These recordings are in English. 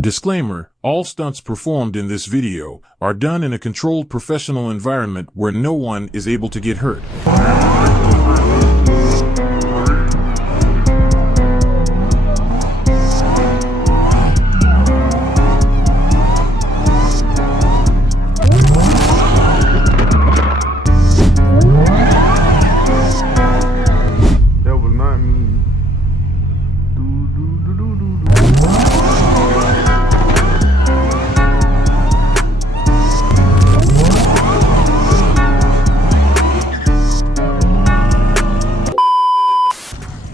Disclaimer, all stunts performed in this video are done in a controlled professional environment where no one is able to get hurt.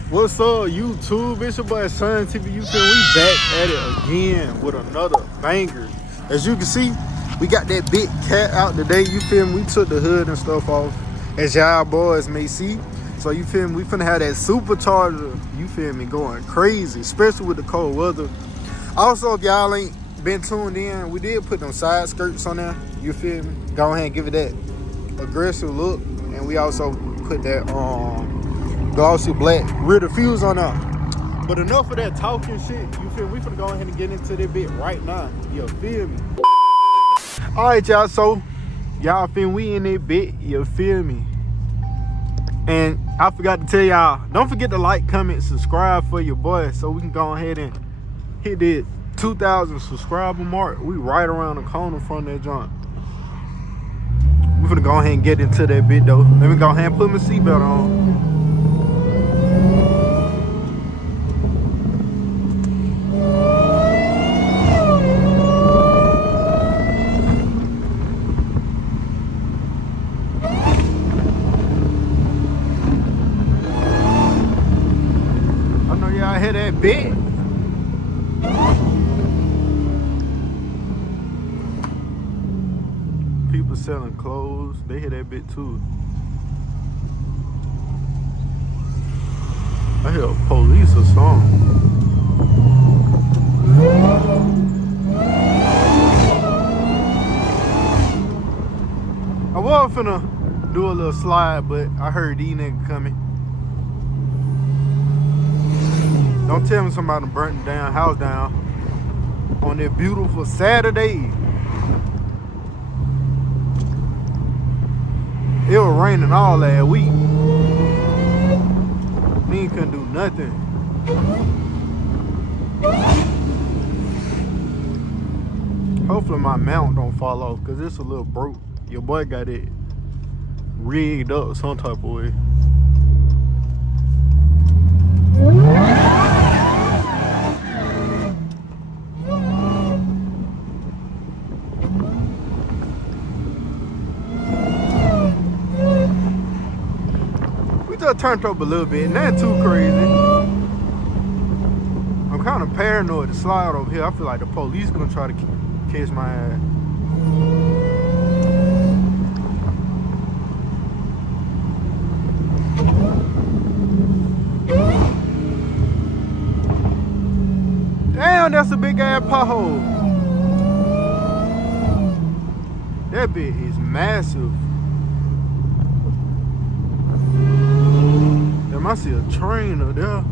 What's up, YouTube? It's your boy Son TV. You feel we back at it again with another banger. As you can see, we got that big cat out today. You feel me? We took the hood and stuff off, as y'all boys may see. So you feel me? We finna have that supercharger. You feel me? Going crazy, especially with the cold weather. Also, if y'all ain't been tuned in, we did put them side skirts on there. You feel me? Go ahead and give it that aggressive look, and we also put that glossy black rear diffuse on there. But enough of that talking shit. You feel me? We finna go ahead and get into this bit right now. You feel me? Alright, y'all. So y'all feel we in that bit. You feel me? And I forgot to tell y'all, don't forget to like, comment, subscribe for your boy, so we can go ahead and hit that 2,000 subscriber mark. We right around the corner from that joint. We finna go ahead and get into that bit though. Let me go ahead and put my seatbelt on. I hear that bit. People selling clothes, they hear that bit too. I hear police or something. I was finna do a little slide, but I heard these niggas coming. Don't tell me somebody burnt the damn house down on that beautiful Saturday. It was raining all last week. Me couldn't do nothing. Hopefully my mount don't fall off, because it's a little broke. Your boy got it rigged up some type of way. Just turned up a little bit, not too crazy. I'm kind of paranoid to slide over here. I feel like the police gonna try to catch my ass. Damn, that's a big ass pothole. That bit is massive. I see a train up there.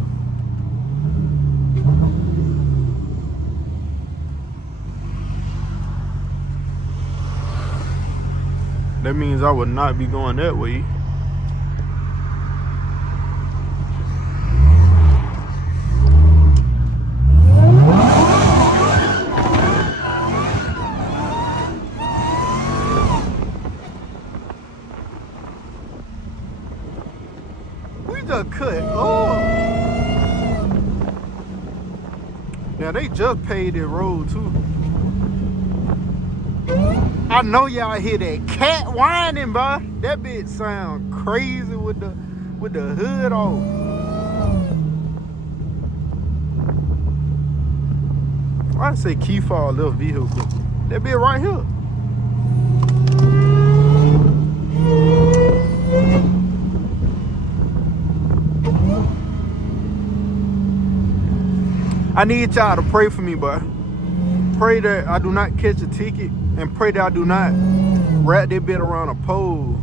That means I would not be going that way. Just cut off. Now they just paved that road too. I know y'all hear that cat whining, bro. That bitch sound crazy with the hood off. I say key for a little vehicle. That bitch right here. I need y'all to pray for me, boy. Pray that I do not catch a ticket, and pray that I do not wrap that bit around a pole.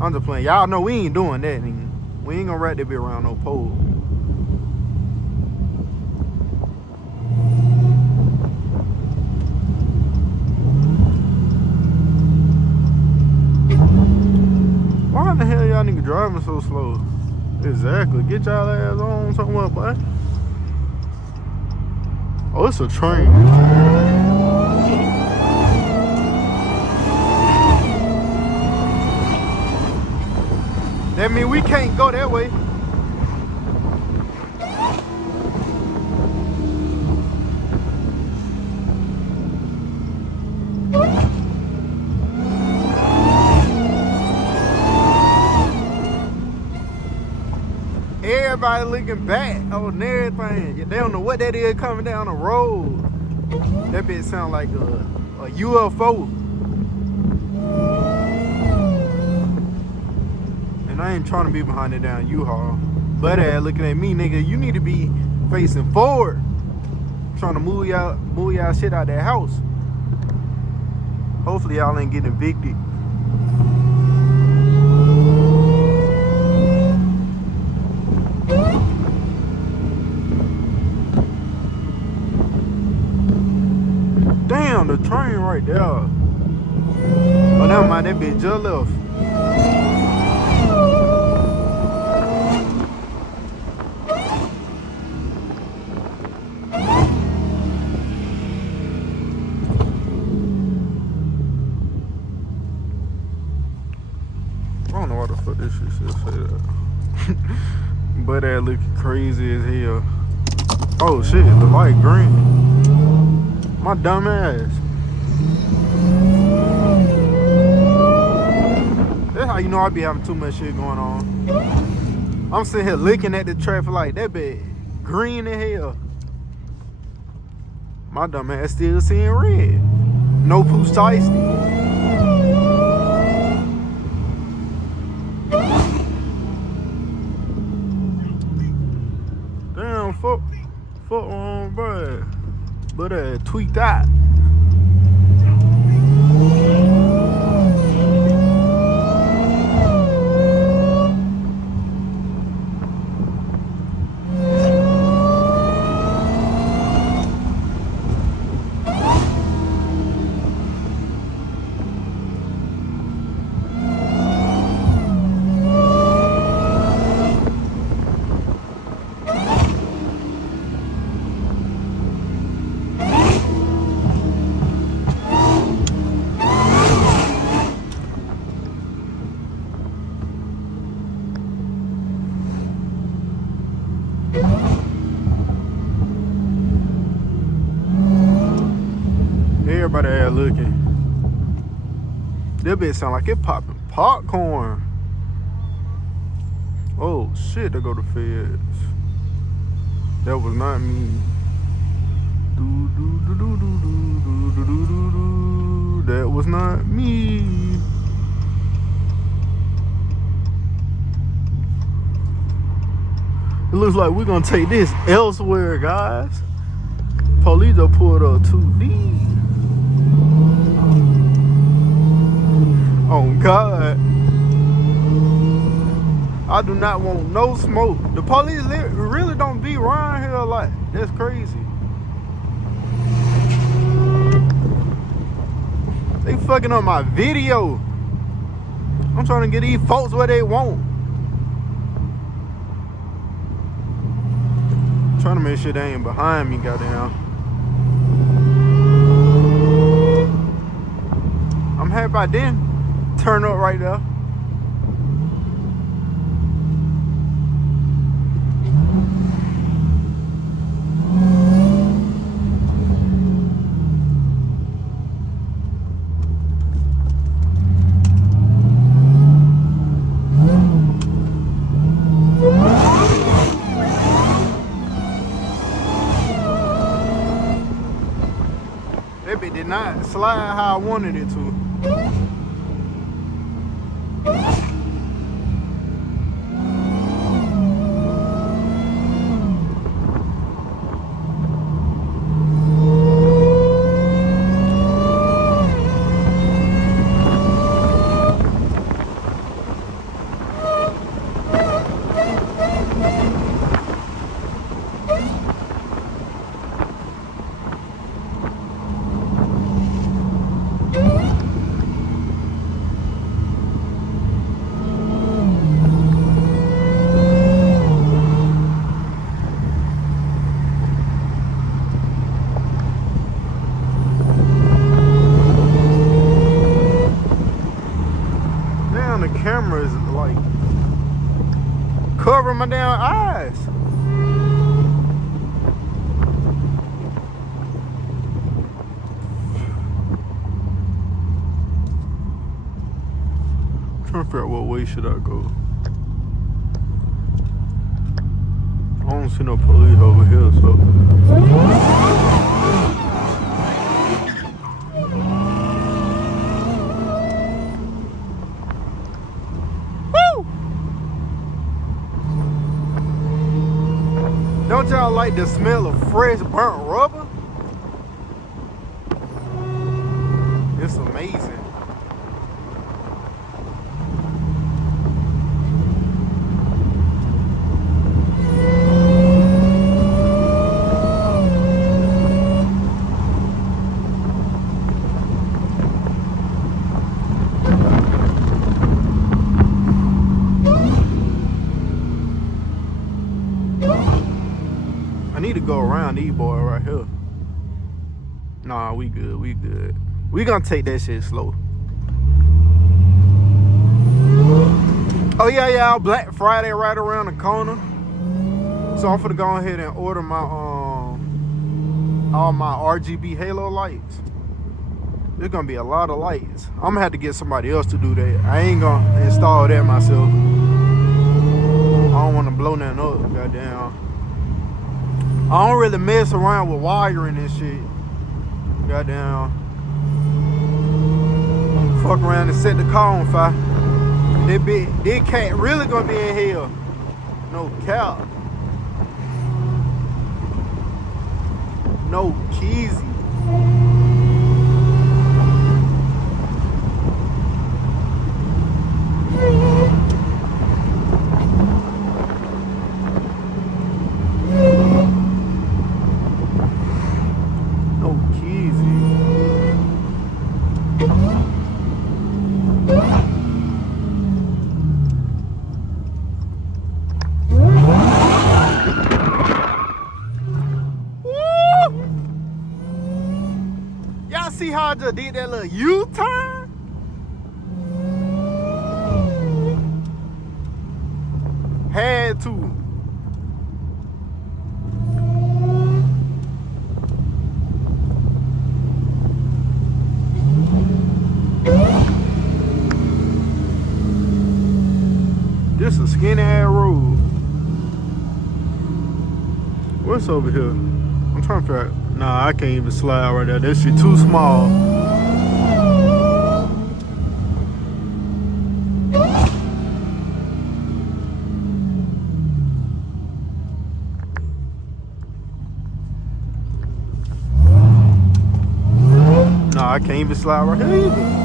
I'm just playing. Y'all know we ain't doing that. We ain't gonna wrap that bit around no pole. driving so slow? Exactly. Get y'all ass on somewhere, boy. Oh, it's a train. That mean we can't go that way. Everybody looking back on everything. They don't know what that is coming down the road. That bitch sound like a UFO. And I ain't trying to be behind it down U-Haul. But looking at me, nigga, you need to be facing forward. Trying to move y'all shit out that house. Hopefully y'all ain't getting evicted. Damn, the train right there. Oh, never mind, that bitch just left. I don't know why the fuck this shit still say that. But that looking crazy as hell. Oh shit, the light green. My dumb ass. That's how you know I be having too much shit going on. I'm sitting here looking at the traffic like that bitch green as hell. My dumb ass still seeing red. No pooch tasty. Damn, fuck on, bro. But tweaked out. Everybody out looking. That bitch sound like it popping popcorn. Oh shit, there go the feds. That was not me. That was not me. It looks like we're gonna take this elsewhere, guys. Police just pulled up 2D. Oh God. I do not want no smoke. The police really don't be around here a lot. That's crazy. They fucking up my video. I'm trying to get these folks where they want. Trying to make sure they ain't behind me, goddamn. I'm happy I didn't turn up right there. That bitch did not slide how I wanted it to. damn eyes. I'm trying to figure out what way should I go. I don't see no police over here, so. Woo! Don't y'all like the smell of fresh burnt rubber? It's amazing. I need to go around these boys right here. Nah, we good, we good. We gonna take that shit slow. Oh yeah, Black Friday right around the corner. So I'm finna go ahead and order my all my RGB halo lights. There's gonna be a lot of lights. I'm gonna have to get somebody else to do that. I ain't gonna install that myself. I don't wanna blow nothing up, goddamn. I don't really mess around with wiring and shit. Goddamn. Fuck around and set the car on fire. This cat really gonna be in hell. No cap. No keezy. Y'all see how I just did that little U-turn? Had to. This a skinny ass road. What's over here? I'm trying to figure out. Nah, I can't even slide right there. That shit too small. Nah, I can't even slide right here either.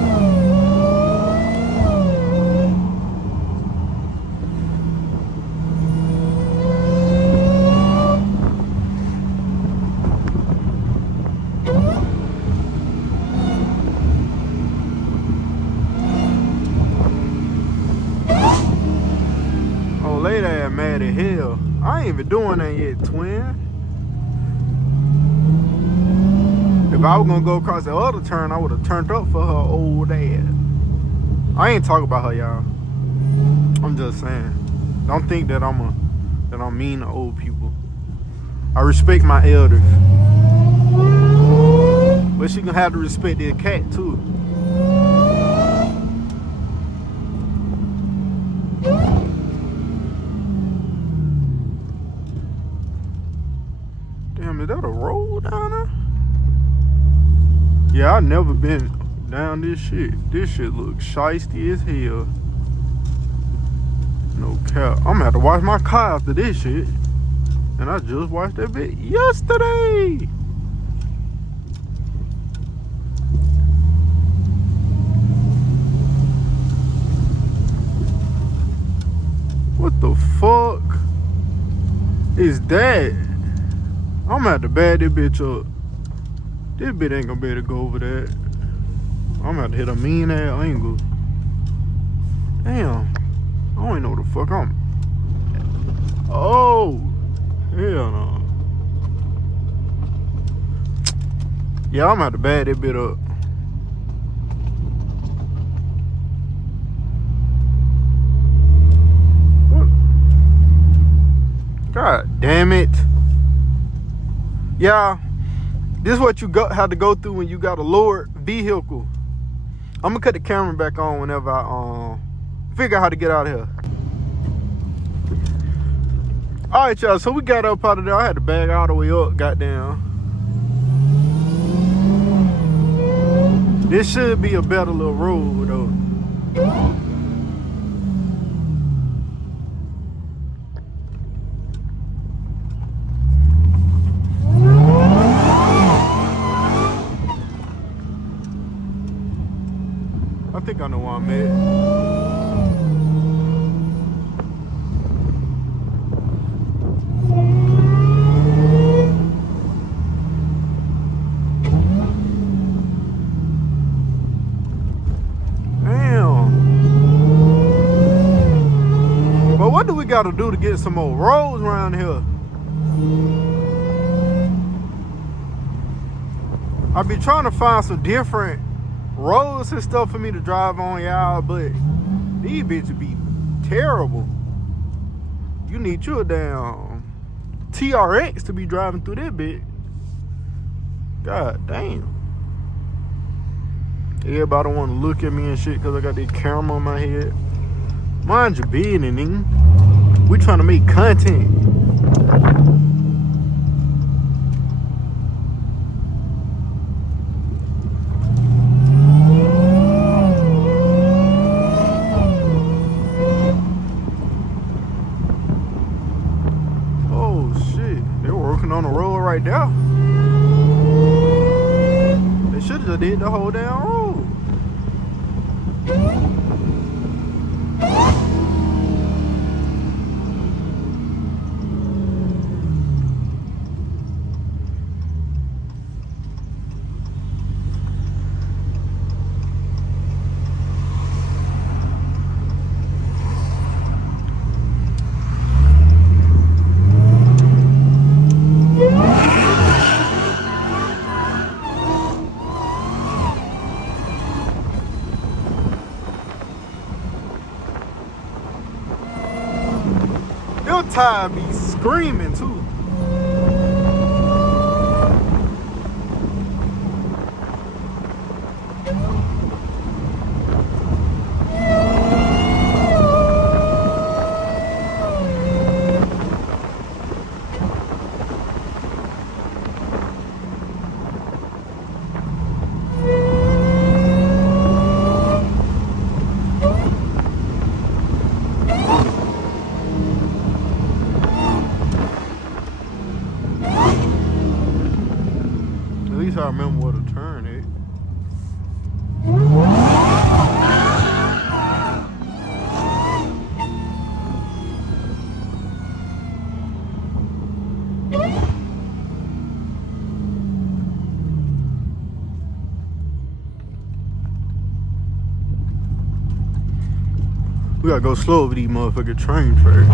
Lady ass mad as hell. I ain't even doing that yet, twin. If I was gonna go across the other turn, I would have turned up for her old ass. I ain't talking about her, y'all. I'm just saying. Don't think that I'm mean to old people. I respect my elders. But she gonna have to respect the cat too. Damn, is that a road down there? Yeah, I never been down this shit. This shit looks shiesty as hell. No cap. I'm gonna have to wash my car after this shit. And I just watched that bit yesterday. What the fuck is that? I'm gonna have to bag this bitch up. This bitch ain't gonna be able to go over that. I'm gonna have to hit a mean ass angle. Damn. I don't even know what the fuck I'm. Oh, hell no. Yeah, I'm gonna have to bag this bit up. What? God damn it. Yeah, this is what you have to go through when you got a lowered vehicle. I'm gonna cut the camera back on whenever I figure out how to get out of here. All right, y'all, so we got up out of there. I had to bag all the way up, goddamn. This should be a better little road, though. I think I know where I'm at. What do we gotta do to get some more roads around here? I be trying to find some different roads and stuff for me to drive on, y'all, but these bitches be terrible. You need you a damn TRX to be driving through that bit. God damn. Everybody want to look at me and shit because I got that camera on my head. Mind your business, nigga. We trying to make content. Oh shit, they were working on the road right there. They should have did the whole damn road. Your tire be screaming too. At least I remember what a turn is. We gotta go slow over these motherfucking train tracks.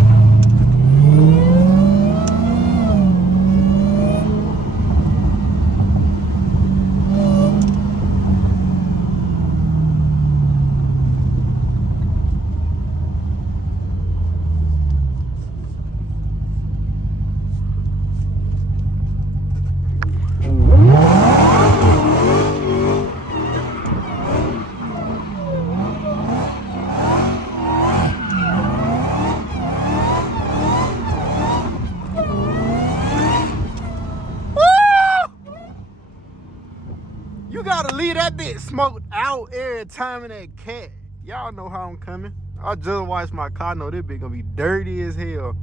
You gotta leave that bit smoked out every time in that cat. Y'all know how I'm coming. I just washed my car. I know this bit gonna be dirty as hell.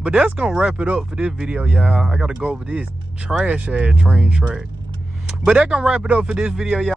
But that's gonna wrap it up for this video, y'all. I gotta go over this trash ass train track. But that gonna wrap it up for this video, y'all.